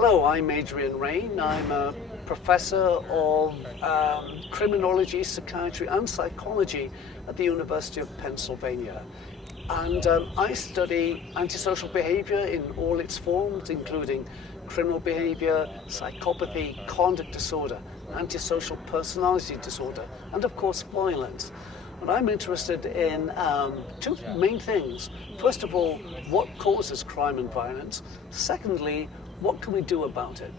Hello, I'm Adrian Raine. I'm a professor of criminology, psychiatry and psychology at the University of Pennsylvania. And I study antisocial behavior in all its forms, including criminal behavior, psychopathy, conduct disorder, antisocial personality disorder, and of course violence. And I'm interested in two main things. First of all, what causes crime and violence? Secondly, what can we do about it?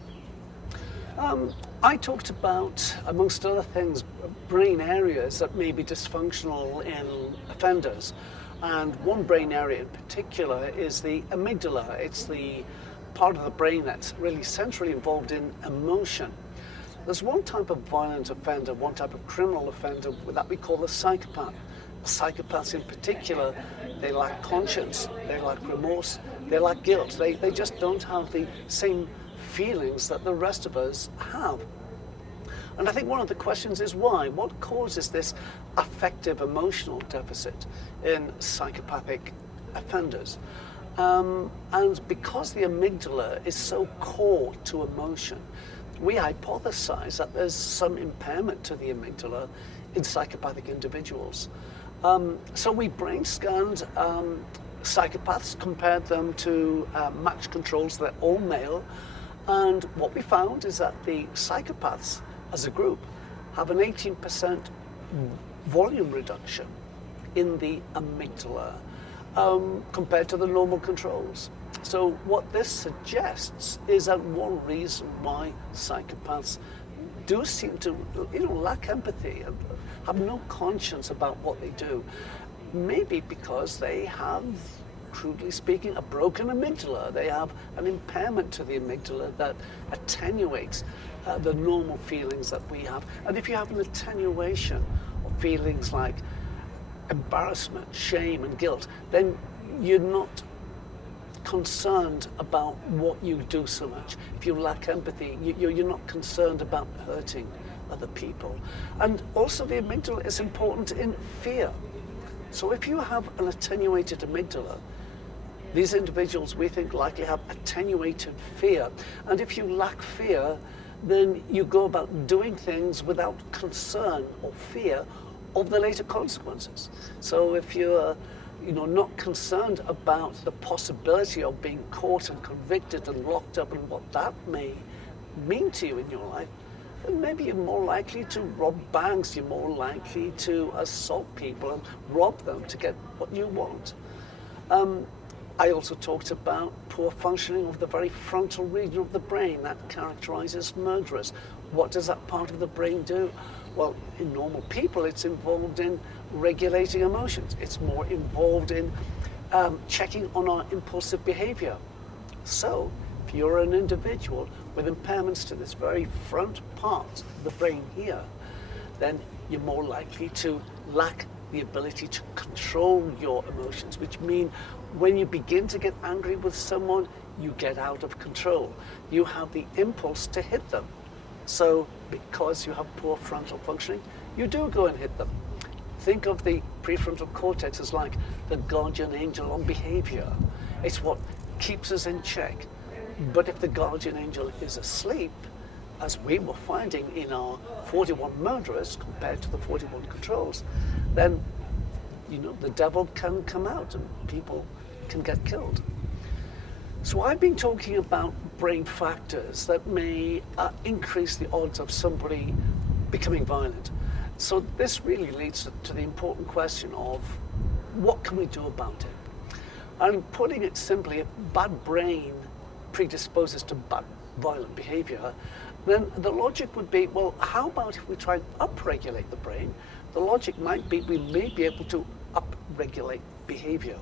I talked about, amongst other things, brain areas that may be dysfunctional in offenders. And one brain area in particular is the amygdala. It's the part of the brain that's really centrally involved in emotion. There's one type of violent offender, one type of criminal offender that we call the psychopath. Psychopaths in particular, they lack conscience, they lack remorse, they lack guilt. They just don't have the same feelings that the rest of us have. And I think one of the questions is why? What causes this affective emotional deficit in psychopathic offenders? And because the amygdala is so core to emotion, we hypothesize that there's some impairment to the amygdala in psychopathic individuals. So we brain scanned psychopaths, compared them to matched controls. They're all male. And what we found is that the psychopaths as a group have an 18% volume reduction in the amygdala compared to the normal controls. So what this suggests is that one reason why psychopaths do seem to lack empathy and have no conscience about what they do, maybe because they have, crudely speaking, a broken amygdala. They have an impairment to the amygdala that attenuates the normal feelings that we have. And if you have an attenuation of feelings like embarrassment, shame and guilt, then you're not concerned about what you do so much. If you lack empathy, you're not concerned about hurting other people. And also the amygdala is important in fear. So if you have an attenuated amygdala, these individuals, we think, likely have attenuated fear. And if you lack fear, then you go about doing things without concern or fear of the later consequences. So if you're not concerned about the possibility of being caught and convicted and locked up and what that may mean to you in your life, then maybe you're more likely to rob banks, you're more likely to assault people and rob them to get what you want. I also talked about poor functioning of the very frontal region of the brain that characterizes murderers. What does that part of the brain do? Well, in normal people, it's involved in regulating emotions. It's more involved in checking on our impulsive behavior. So, if you're an individual with impairments to this very front part of the brain here, then you're more likely to lack the ability to control your emotions, which mean when you begin to get angry with someone, you get out of control. You have the impulse to hit them. So because you have poor frontal functioning, you do go and hit them. Think of the prefrontal cortex as like the guardian angel on behavior. It's what keeps us in check. But if the guardian angel is asleep, as we were finding in our 41 murderers compared to the 41 controls, then the devil can come out and people can get killed. So I've been talking about brain factors that may increase the odds of somebody becoming violent. So this really leads to the important question of what can we do about it? And putting it simply, if bad brain predisposes to bad violent behavior, then the logic would be, well, how about if we try and upregulate the brain? The logic might be we may be able to upregulate behavior.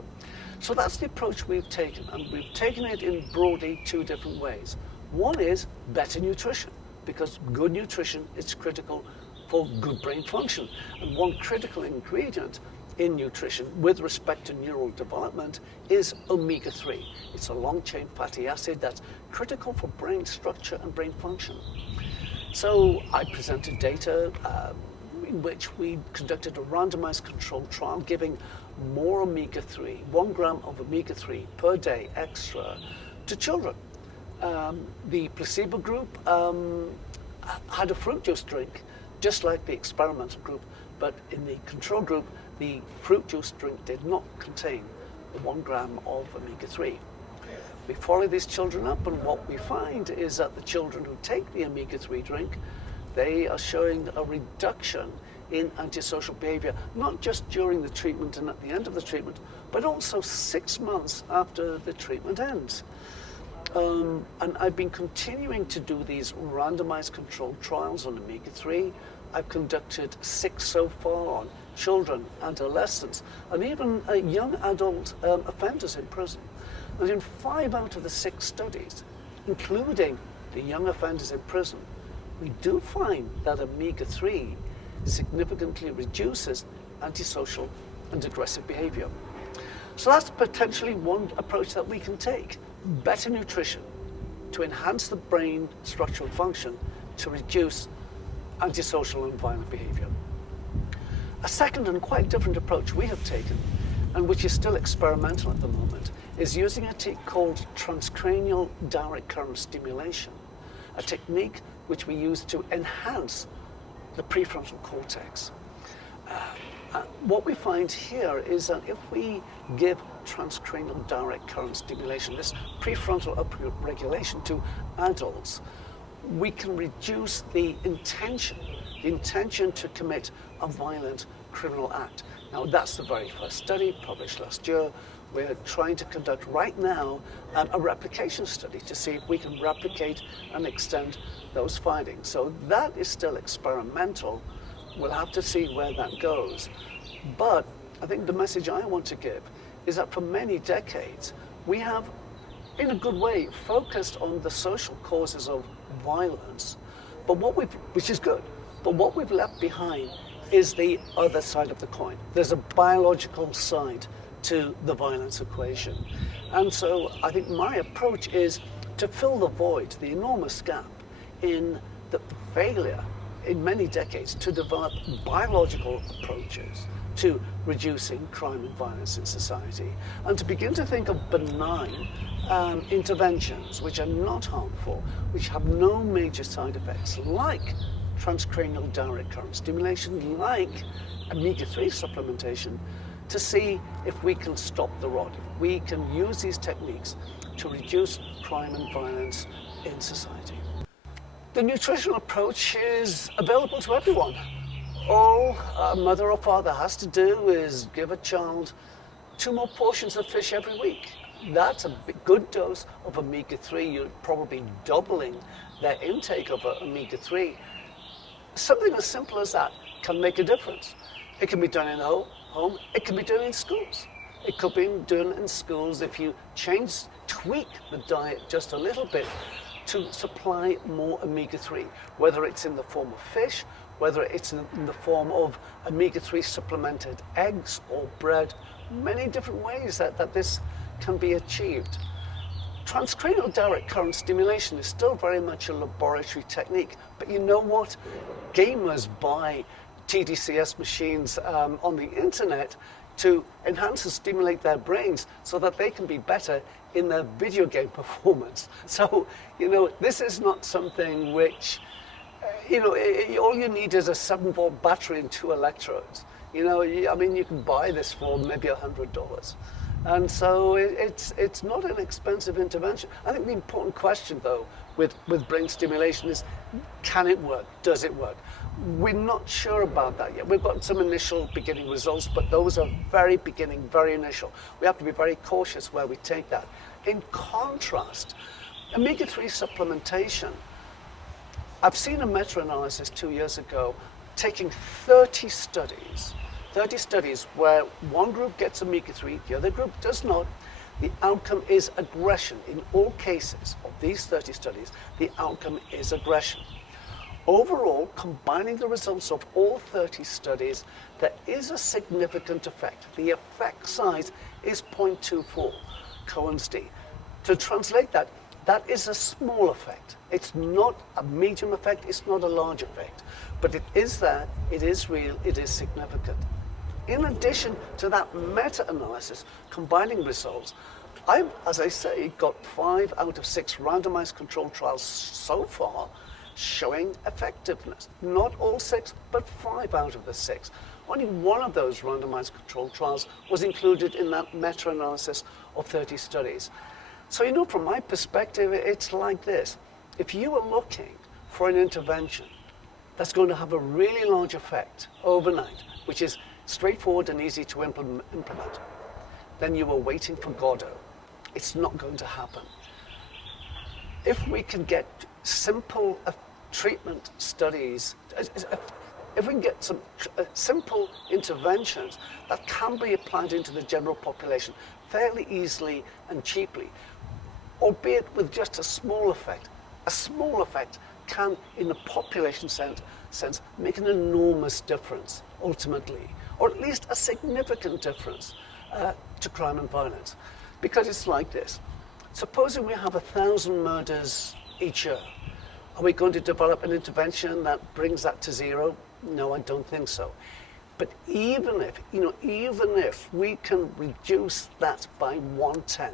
So that's the approach we've taken, and we've taken it in broadly two different ways. One is better nutrition, because good nutrition is critical for good brain function. And one critical ingredient in nutrition with respect to neural development is omega-3. It's a long-chain fatty acid that's critical for brain structure and brain function. So I presented data in which we conducted a randomized controlled trial giving more omega-3, 1 gram of omega-3 per day extra to children. The placebo group had a fruit juice drink, just like the experimental group, but in the control group, the fruit juice drink did not contain the 1 gram of omega-3. We follow these children up, and what we find is that the children who take the omega-3 drink, they are showing a reduction in antisocial behavior, not just during the treatment and at the end of the treatment, but also 6 months after the treatment ends. And I've been continuing to do these randomized controlled trials on omega-3. I've conducted 6 so far on children, adolescents, and even young adult offenders in prison. And in 5 out of the 6 studies, including the young offenders in prison, we do find that omega-3 significantly reduces antisocial and aggressive behavior. So that's potentially one approach that we can take. Better nutrition to enhance the brain structural function to reduce antisocial and violent behavior. A second and quite different approach we have taken, and which is still experimental at the moment, is using a technique called transcranial direct current stimulation, a technique which we use to enhance the prefrontal cortex. What we find here is that if we give transcranial direct current stimulation, this prefrontal upregulation to adults, we can reduce the intention to commit a violent criminal act. Now, that's the very first study published last year. We're trying to conduct right now a replication study to see if we can replicate and extend those findings. So that is still experimental. We'll have to see where that goes. But I think the message I want to give is that for many decades, we have, in a good way, focused on the social causes of violence, but which is good, but what we've left behind is the other side of the coin. There's a biological side to the violence equation. And so I think my approach is to fill the void, the enormous gap in the failure in many decades to develop biological approaches to reducing crime and violence in society, and to begin to think of benign interventions which are not harmful, which have no major side effects, like transcranial direct current stimulation, like omega-3 supplementation, to see if we can stop the rot, if we can use these techniques to reduce crime and violence in society. The nutritional approach is available to everyone. All a mother or father has to do is give a child 2 more portions of fish every week. That's a good dose of omega-3. You're probably doubling their intake of omega-3. Something as simple as that can make a difference. It can be done in the home. It can be done in schools. It could be done in schools if you tweak the diet just a little bit to supply more omega-3, whether it's in the form of fish, whether it's in the form of omega-3 supplemented eggs or bread, many different ways that this can be achieved. Transcranial direct current stimulation is still very much a laboratory technique, but you know what? Gamers buy TDCS machines on the internet to enhance and stimulate their brains so that they can be better in their video game performance. So, this is not something which, all you need is a 7-volt battery and 2 electrodes. You can buy this for maybe $100. And so it's not an expensive intervention. I think the important question, though, with brain stimulation is, can it work? Does it work? We're not sure about that yet. We've got some initial beginning results, but those are very beginning, very initial. We have to be very cautious where we take that. In contrast, omega-3 supplementation, I've seen a meta-analysis 2 years ago taking 30 studies where one group gets omega-3, the other group does not. The outcome is aggression. In all cases of these 30 studies, the outcome is aggression. Overall, combining the results of all 30 studies, there is a significant effect. The effect size is 0.24 Cohen's d. To translate that, that is a small effect. It's not a medium effect, it's not a large effect. But it is there, it is real, it is significant. In addition to that meta-analysis, combining results, I've, as I say, got 5 out of 6 randomized controlled trials so far showing effectiveness. Not all 6, but 5 out of the 6. Only one of those randomized controlled trials was included in that meta-analysis of 30 studies. So, you know, from my perspective, it's like this. If you are looking for an intervention that's going to have a really large effect overnight, which is straightforward and easy to implement, then you are waiting for Godot. It's not going to happen. If we can get simple treatment studies, if we can get some simple interventions that can be applied into the general population fairly easily and cheaply, albeit with just a small effect can, in the population sense, make an enormous difference ultimately, or at least a significant difference to crime and violence. Because it's like this. Supposing we have 1,000 murders each year, are we going to develop an intervention that brings that to 0? No, I don't think so. But even if we can reduce that by 1/10,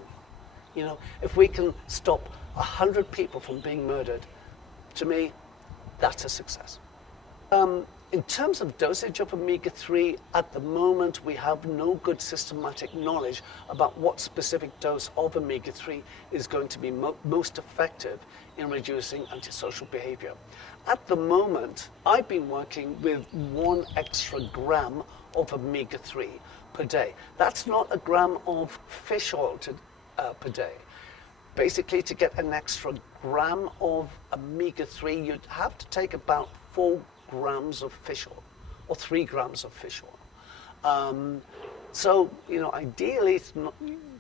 if we can stop 100 people from being murdered, to me, that's a success. In terms of dosage of omega-3, at the moment we have no good systematic knowledge about what specific dose of omega-3 is going to be most effective in reducing antisocial behavior. At the moment, I've been working with 1 extra gram of omega-3 per day. That's not a gram of fish oil per day. Basically, to get an extra gram of omega-3, you'd have to take about 4 grams of fish oil, or 3 grams of fish oil. So, ideally,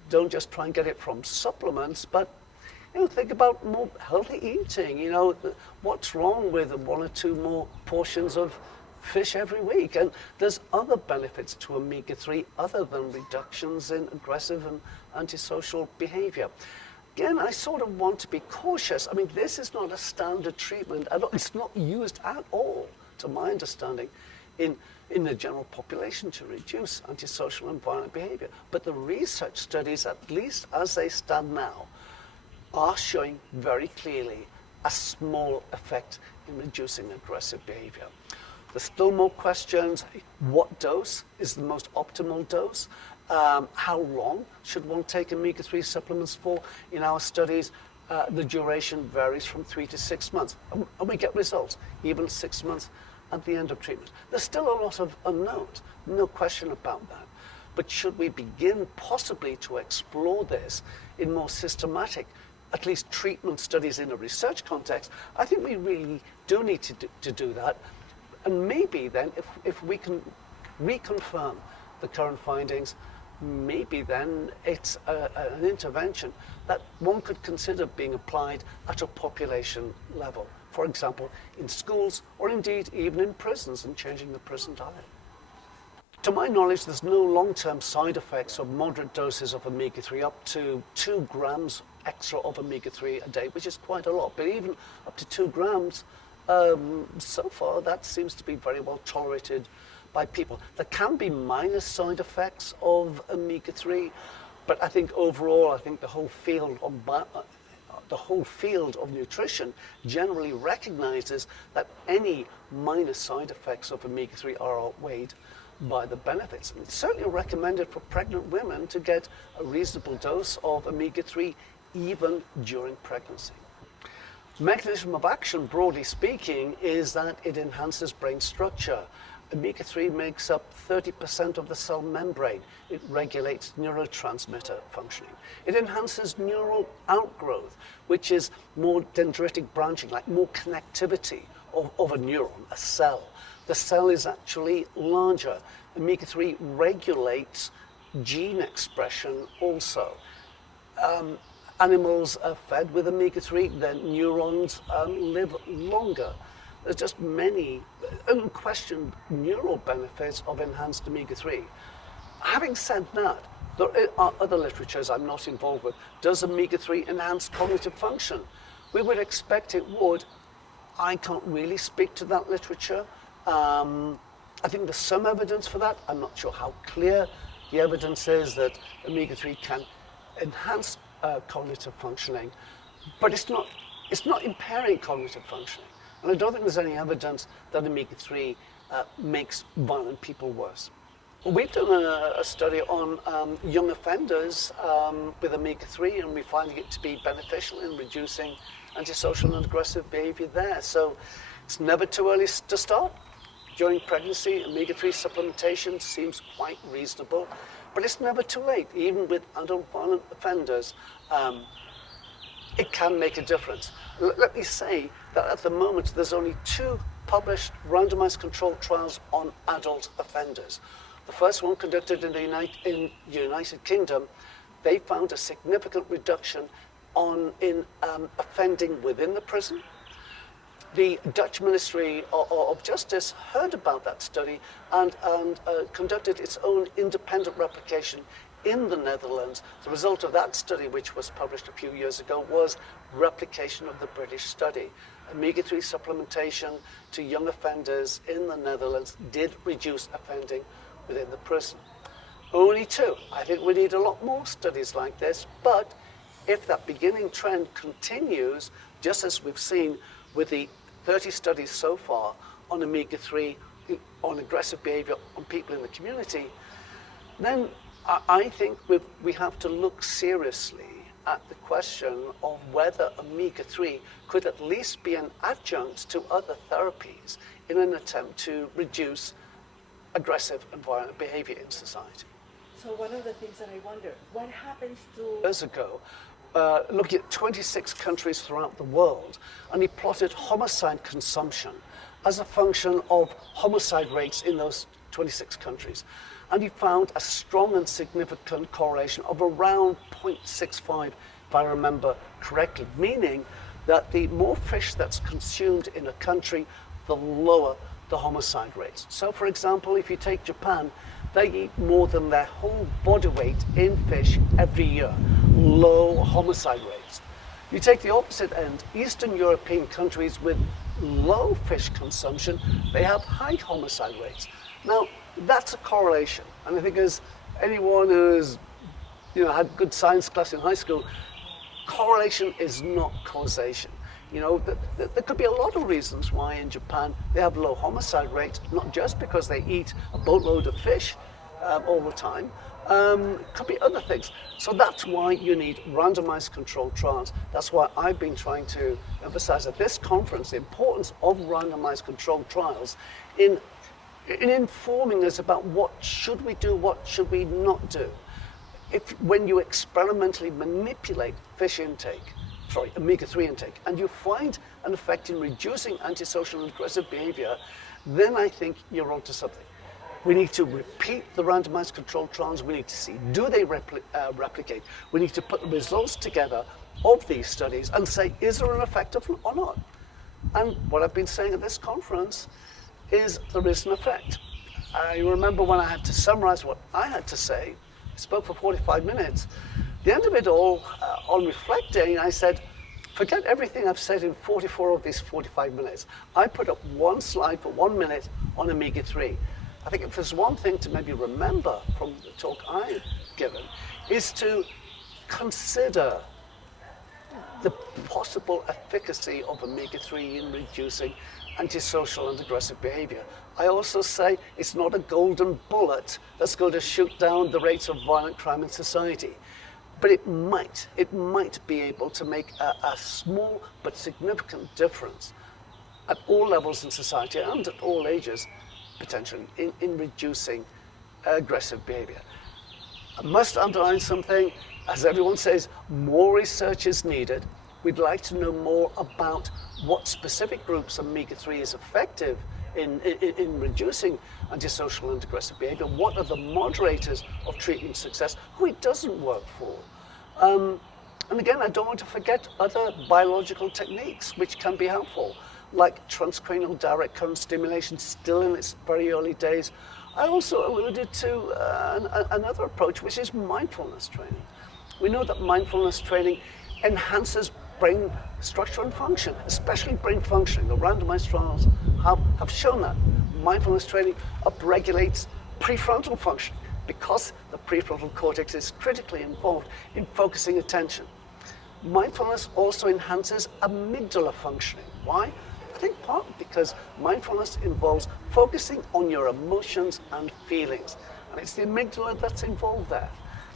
don't just try and get it from supplements, but think about more healthy eating. What's wrong with 1 or 2 more portions of fish every week? And there's other benefits to omega-3 other than reductions in aggressive and antisocial behavior. Again, I sort of want to be cautious. I mean, this is not a standard treatment. It's not used at all, to my understanding, in the general population to reduce antisocial and violent behavior. But the research studies, at least as they stand now, are showing very clearly a small effect in reducing aggressive behavior. There's still more questions. What dose is the most optimal dose? How long should one take omega-3 supplements for? In our studies, the duration varies from 3 to 6 months. And we get results, even 6 months at the end of treatment. There's still a lot of unknowns, no question about that. But should we begin possibly to explore this in more systematic, at least treatment studies in a research context, I think we really do need to do that. And maybe then, if we can reconfirm the current findings, maybe then it's an intervention that one could consider being applied at a population level. For example, in schools, or indeed even in prisons, and changing the prison diet. To my knowledge, there's no long-term side effects of moderate doses of omega-3 up to 2 grams extra of omega-3 a day, which is quite a lot. But even up to 2 grams, so far that seems to be very well tolerated by people. There can be minor side effects of omega-3, but I think overall, the whole field of nutrition generally recognizes that any minor side effects of omega-3 are outweighed by the benefits. And it's certainly recommended for pregnant women to get a reasonable dose of omega-3 even during pregnancy. Mechanism of action, broadly speaking, is that it enhances brain structure. Omega-3 makes up 30% of the cell membrane. It regulates neurotransmitter functioning. It enhances neural outgrowth, which is more dendritic branching, like more connectivity of a neuron, a cell. The cell is actually larger. Omega-3 regulates gene expression also. Animals are fed with omega-3, their neurons live longer. There's just many unquestioned neural benefits of enhanced omega-3. Having said that, there are other literatures I'm not involved with. Does omega-3 enhance cognitive function? We would expect it would. I can't really speak to that literature. I think there's some evidence for that. I'm not sure how clear the evidence is that omega-3 can enhance cognitive functioning, but it's not impairing cognitive functioning. And I don't think there's any evidence that omega-3 makes violent people worse. We've done a study on young offenders with omega-3, and we're finding it to be beneficial in reducing antisocial and aggressive behavior there. So it's never too early to start. During pregnancy, omega-3 supplementation seems quite reasonable, but it's never too late. Even with adult violent offenders, it can make a difference. Let me say that at the moment, there's only 2 published randomized controlled trials on adult offenders. The first one conducted in the United Kingdom, they found a significant reduction in offending within the prison. The Dutch Ministry of Justice heard about that study and conducted its own independent replication in the Netherlands. The result of that study, which was published a few years ago, was replication of the British study. Omega-3 supplementation to young offenders in the Netherlands did reduce offending within the prison. Only 2. I think we need a lot more studies like this, but if that beginning trend continues, just as we've seen with the 30 studies so far on omega-3, on aggressive behavior on people in the community, then I think we have to look seriously at the question of whether omega-3 could at least be an adjunct to other therapies in an attempt to reduce aggressive and violent behavior in society. So one of the things that I wonder, what happens to... Years ago, looking at 26 countries throughout the world, and he plotted homicide consumption as a function of homicide rates in those 26 countries. And he found a strong and significant correlation of around 0.65, if I remember correctly, meaning that the more fish that's consumed in a country, the lower the homicide rates. So for example, if you take Japan, they eat more than their whole body weight in fish every year. Low homicide rates. You take the opposite end, Eastern European countries with low fish consumption, they have high homicide rates. Now, that's a correlation. And I think as anyone who's had good science class in high school, correlation is not causation. There could be a lot of reasons why in Japan they have low homicide rates, not just because they eat a boatload of fish all the time. It could be other things. So that's why you need randomized controlled trials. That's why I've been trying to emphasize at this conference the importance of randomized controlled trials in informing us about what should we do, what should we not do. When you experimentally manipulate fish intake, omega-3 intake, and you find an effect in reducing antisocial and aggressive behavior, then I think you're onto something. We need to repeat the randomized controlled trials. We need to see, do they replicate? We need to put the results together of these studies and say, is there an effect or not? And what I've been saying at this conference is there is an effect. I remember when I had to summarize what I had to say, I spoke for 45 minutes. The end of it all, on reflecting, I said, forget everything I've said in 44 of these 45 minutes. I put up one slide for 1 minute on omega-3. I think if there's one thing to maybe remember from the talk I've given, is to consider the possible efficacy of omega-3 in reducing antisocial and aggressive behavior. I also say it's not a golden bullet that's going to shoot down the rates of violent crime in society. But it might be able to make a small but significant difference at all levels in society and at all ages, potentially, in reducing aggressive behavior. I must underline something, as everyone says, more research is needed. We'd like to know more about what specific groups omega-3 is effective in reducing antisocial and aggressive behavior. What are the moderators of treatment success, who it doesn't work for? And again, I don't want to forget other biological techniques which can be helpful, like transcranial direct current stimulation, still in its very early days. I also alluded to another approach, which is mindfulness training. We know that mindfulness training enhances brain structure and function, especially brain functioning. The randomized trials have shown that. Mindfulness training upregulates prefrontal function. because the prefrontal cortex is critically involved in focusing attention. Mindfulness also enhances amygdala functioning. Why? I think partly because mindfulness involves focusing on your emotions and feelings, and it's the amygdala that's involved there.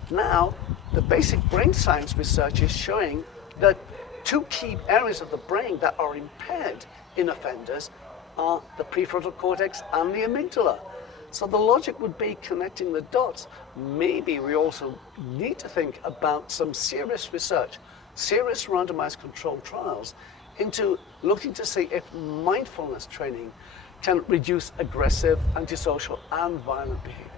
Now, the basic brain science research is showing that two key areas of the brain that are impaired in offenders are the prefrontal cortex and the amygdala. So the logic would be connecting the dots. Maybe we also need to think about some serious research, serious randomized controlled trials into looking to see if mindfulness training can reduce aggressive, antisocial, and violent behavior.